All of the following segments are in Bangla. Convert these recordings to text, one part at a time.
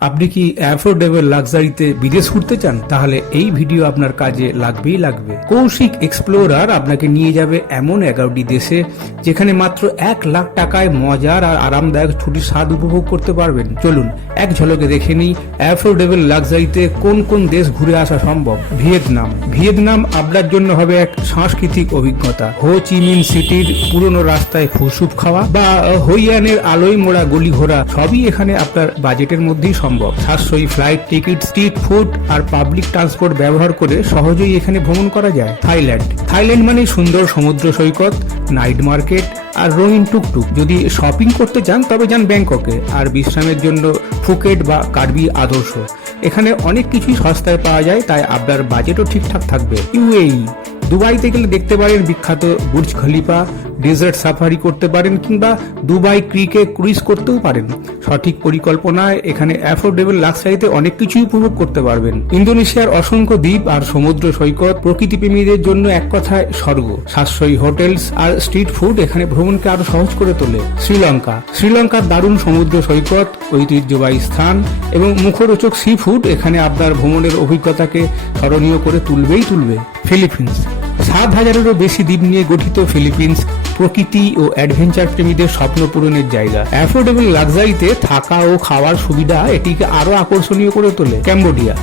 আপনি কি অ্যাফোর্ডেবল লাক্সারিতে বিদেশ ঘুরতে চান? তাহলে এই ভিডিও আপনার কাজে লাগবে। কৌশিক এক্সপ্লোরার আপনাকে নিয়ে যাবে এমন 11টি দেশে যেখানে মাত্র 1 লাখ টাকায় মজার আর আরামদায়ক ছুটির স্বাদ উপভোগ করতে পারবেন। চলুন এক ঝলকে দেখে নিই অ্যাফোর্ডেবল লাক্সারিতে কোন কোন দেশ ঘুরে আসা সম্ভব। ভিয়েতনাম আপনার জন্য হবে এক সাংস্কৃতিক অভিজ্ঞতা। হো চি মিন সিটির পুরনো রাস্তায় ফুসুপ খাওয়া বা হইয়ানের আলোয় মোড়া গলি ঘোরা সবই এখানে আপনার বাজেটের মধ্যেই সম্ভব। সাশ্রয়ী ফ্লাইট টিকিট, স্ট্রিট ফুড আর পাবলিক ট্রান্সপোর্ট ব্যবহার করে সহজেই এখানে ভ্রমণ করা যায়। থাইল্যান্ড মানে সুন্দর সমুদ্র সৈকত, নাইট মার্কেট আর রঙিন টুকটুক। যদি শপিং করতে চান তবে যান ব্যাংককে, আর বিশ্রামের জন্য ফুকেট বা কার্বি আদর্শ। এখানে অনেক কিছুই সস্তায় পাওয়া যায়, তাই আপনার বাজেটও ঠিকঠাক থাকবে। ইউএই, দুবাইতে গেলে দেখতে পারেন বিখ্যাত বুর্জ খলিফা, ডেজার্ট সাফারি করতে পারেন কিংবা দুবাই ক্রিকে ক্রুইজ করতেও পারেন। সঠিক পরিকল্পনায় এখানে অ্যাফোর্ডেবল লাক্সারিতে অনেক কিছুই উপভোগ করতে পারবেন। ইন্দোনেশিয়ার অসংখ্য দ্বীপ আর সমুদ্র সৈকত প্রকৃতিপ্রেমীদের জন্য এক কথায় স্বর্গ। সাশ্রয়ী হোটেলস আর স্ট্রিট ফুড এখানে ভ্রমণকে আরো সহজ করে তোলে। শ্রীলঙ্কার দারুণ সমুদ্র সৈকত, ঐতিহ্যবাহী স্থান এবং মুখরোচক সি ফুড এখানে আপনার ভ্রমণের অভিজ্ঞতাকে স্মরণীয় করে তুলবে। ফিলিপিন্স, 7,000-এরও বেশি দ্বীপ নিয়ে গঠিত ফিলিপিন্স প্রকৃতি ও অ্যাডভেঞ্চার প্রেমীদের স্বপ্ন পূরণের জায়গা। অ্যাফোর্ডেবল লাক্সারিতে থাকা ও খাওয়ার সুবিধা এটিকে আরো আকর্ষণীয় করে তোলে।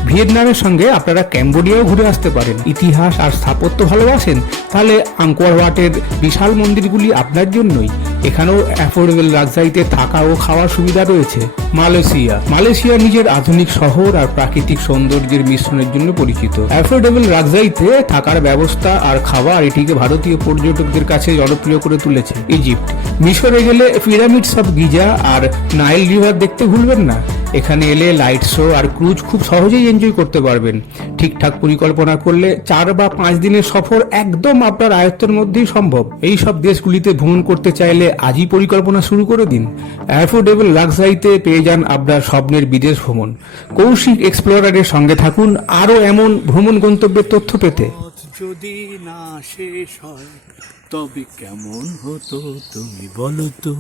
ভিয়েতনামের সঙ্গে আপনারা ক্যাম্বোডিয়াও ঘুরে আসতে পারেন। ইতিহাস আর স্থাপত্য ভালোবাসেন? তাহলে আঙ্কোয়ার ওয়াটের বিশাল মন্দিরগুলি আপনার জন্যই। এখানেও অ্যাফোর্ডেবল লাক্সারিতে থাকা ও খাওয়ার সুবিধা রয়েছে। মালয়েশিয়া নিজের আধুনিক শহর আর প্রাকৃতিক সৌন্দর্যের মিশ্রণের জন্য পরিচিত। অ্যাফোর্ডেবল লাক্সারিতে থাকার ব্যবস্থা আর খাবার এটিকে ভারতীয় পর্যটকদের কাছে জনপ্রিয় করে তুলেছে। ইজিপ্ট, মিশরে গেলে পিরামিডস অফ গিজা আর নাইল রিভার দেখতে ভুলবেন না। এখানে এলে লাইট শো আর ক্রুজ খুব সহজেই এনজয় করতে পারবেন। ঠিকঠাক পরিকল্পনা করলে 4 বা 5 দিনের সফর একদম আপনার আয়ত্তের মধ্যেই সম্ভব। এই সব দেশগুলিতে ভ্রমণ করতে চাইলে আজই পরিকল্পনা শুরু করে দিন। অ্যাফোর্ডেবল লাক্সারিতে পেয়ে যান আপনার স্বপ্নের বিদেশ ভ্রমণ। কৌশিক এক্সপ্লোরারের সঙ্গে থাকুন আরও এমন ভ্রমণ গন্তব্যের তথ্য পেতে। যদি না শেষ হয় তবে কেমন হতো তুমি বলো তো।